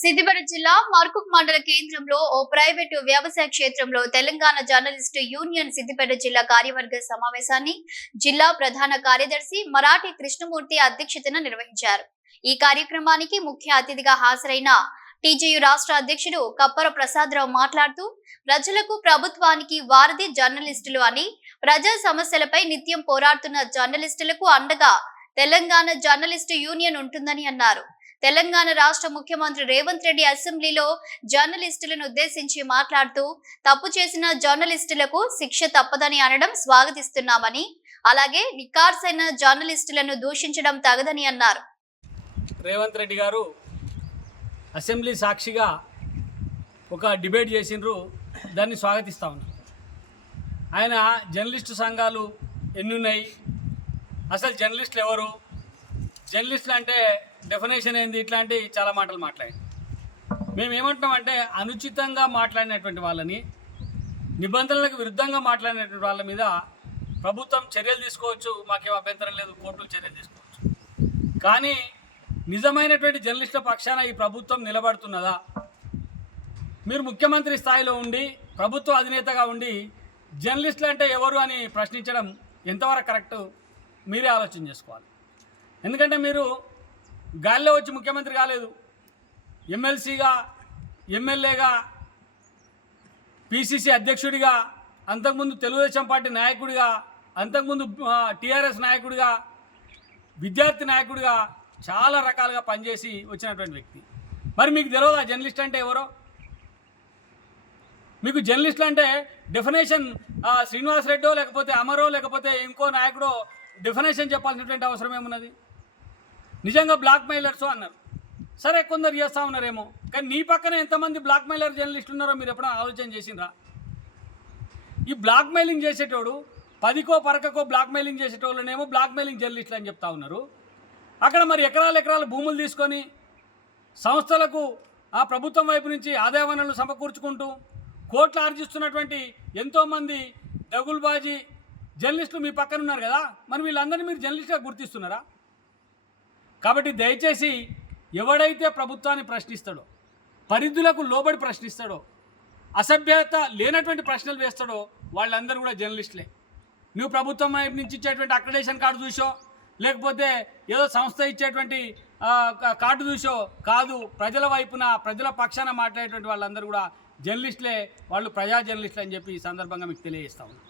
సిద్దిపేట జిల్లా మర్కుక్ మండల కేంద్రంలో ఓ ప్రైవేటు వ్యవసాయ క్షేత్రంలో తెలంగాణ జర్నలిస్టు యూనియన్ సిద్దిపేట జిల్లా కార్యవర్గ సమావేశాన్ని జిల్లా ప్రధాన కార్యదర్శి మరాఠీ కృష్ణమూర్తి అధ్యక్షతన నిర్వహించారు. ఈ కార్యక్రమానికి ముఖ్య అతిథిగా హాజరైన టీజేయు రాష్ట్ర అధ్యక్షుడు కప్పర ప్రసాదరావు మాట్లాడుతూ ప్రజలకు ప్రభుత్వానికి వారధి జర్నలిస్టులు అని, ప్రజా సమస్యలపై నిత్యం పోరాడుతున్న జర్నలిస్టులకు అండగా తెలంగాణ జర్నలిస్టు యూనియన్ ఉంటుందని అన్నారు. తెలంగాణ రాష్ట్ర ముఖ్యమంత్రి రేవంత్ రెడ్డి అసెంబ్లీలో జర్నలిస్టులను ఉద్దేశించి మాట్లాడుతూ తప్పు చేసిన జర్నలిస్టులకు శిక్ష తప్పదని అనడం స్వాగతిస్తున్నామని, అలాగే నికార్సైన జర్నలిస్టులను దూషించడం తగదని అన్నారు. రేవంత్ రెడ్డి గారు అసెంబ్లీ సాక్షిగా ఒక డిబేట్ చేసిండ్రు, దాన్ని స్వాగతిస్తా ఉన్నారు. ఆయన జర్నలిస్టు సంఘాలు ఎన్ని ఉన్నాయి, అసలు జర్నలిస్టులు ఎవరు, జర్నలిస్టులు అంటే డెఫినేషన్ ఏంది, ఇట్లాంటి చాలా మాటలు మాట్లాడి మేము ఏమంటున్నామంటే అనుచితంగా మాట్లాడినటువంటి వాళ్ళని, నిబంధనలకు విరుద్ధంగా మాట్లాడినటువంటి వాళ్ళ మీద ప్రభుత్వం చర్యలు తీసుకోవచ్చు, మాకేం అభ్యంతరం లేదు, కోర్టులు చర్యలు తీసుకోవచ్చు. కానీ నిజమైనటువంటి జర్నలిస్టుల పక్షాన ఈ ప్రభుత్వం నిలబడుతున్నదా? మీరు ముఖ్యమంత్రి స్థాయిలో ఉండి ప్రభుత్వ అధినేతగా ఉండి జర్నలిస్టులు అంటే ఎవరు అని ప్రశ్నించడం ఎంతవరకు కరెక్టు మీరే ఆలోచన చేసుకోవాలి. ఎందుకంటే మీరు గాలిలో వచ్చి ముఖ్యమంత్రి కాలేదు. ఎమ్మెల్సీగా, ఎమ్మెల్యేగా, పిసిసి అధ్యక్షుడిగా, అంతకుముందు తెలుగుదేశం పార్టీ నాయకుడిగా, అంతకుముందు టీఆర్ఎస్ నాయకుడిగా, విద్యార్థి నాయకుడిగా చాలా రకాలుగా పనిచేసి వచ్చినటువంటి వ్యక్తి. మరి మీకు తెలియదా జర్నలిస్ట్ అంటే ఎవరో? మీకు జర్నలిస్టులు అంటే డెఫినేషన్ శ్రీనివాస్ రెడ్డో లేకపోతే అమరో లేకపోతే ఇంకో నాయకుడో డెఫినేషన్ చెప్పాల్సినటువంటి అవసరం ఏమున్నది? నిజంగా బ్లాక్ మెయిలర్స్ అన్నారు, సరే కొందరు చేస్తూ ఉన్నారేమో, కానీ నీ పక్కన ఎంతమంది బ్లాక్ మెయిలర్ జర్నలిస్టులు ఉన్నారో మీరు ఎప్పుడైనా ఆలోచన చేసిండ్రా? ఈ బ్లాక్ మెయిలింగ్ చేసేటోడు 10కో 12కో బ్లాక్ మెయిలింగ్ చేసేటోళ్ళనేమో బ్లాక్ మెయిలింగ్ జర్నలిస్టులు అని చెప్తా ఉన్నారు. అక్కడ మరి ఎకరాల భూములు తీసుకొని సంస్థలకు ఆ ప్రభుత్వం వైపు నుంచి ఆదాయ వనరులు సమకూర్చుకుంటూ కోట్లు ఆర్జిస్తున్నటువంటి ఎంతోమంది దగుల్బాజీ జర్నలిస్టులు మీ పక్కన ఉన్నారు కదా, మరి వీళ్ళందరినీ మీరు జర్నలిస్టుగా గుర్తిస్తున్నారా? కాబట్టి దయచేసి ఎవడైతే ప్రభుత్వాన్ని ప్రశ్నిస్తాడో, పరిధులకు లోబడి ప్రశ్నిస్తాడో, అసభ్యత లేనటువంటి ప్రశ్నలు వేస్తాడో వాళ్ళందరూ కూడా జర్నలిస్టులే. నువ్వు ప్రభుత్వం వైపు నుంచి ఇచ్చేటువంటి అక్రెడిటేషన్ కార్డు చూసో, లేకపోతే ఏదో సంస్థ ఇచ్చేటువంటి కార్డు చూసో కాదు, ప్రజల వైపున ప్రజల పక్షాన మాట్లాడేటువంటి వాళ్ళందరూ కూడా జర్నలిస్టులే, వాళ్ళు ప్రజా జర్నలిస్టులు అని చెప్పి ఈ సందర్భంగా మీకు తెలియజేస్తా ఉన్నాను.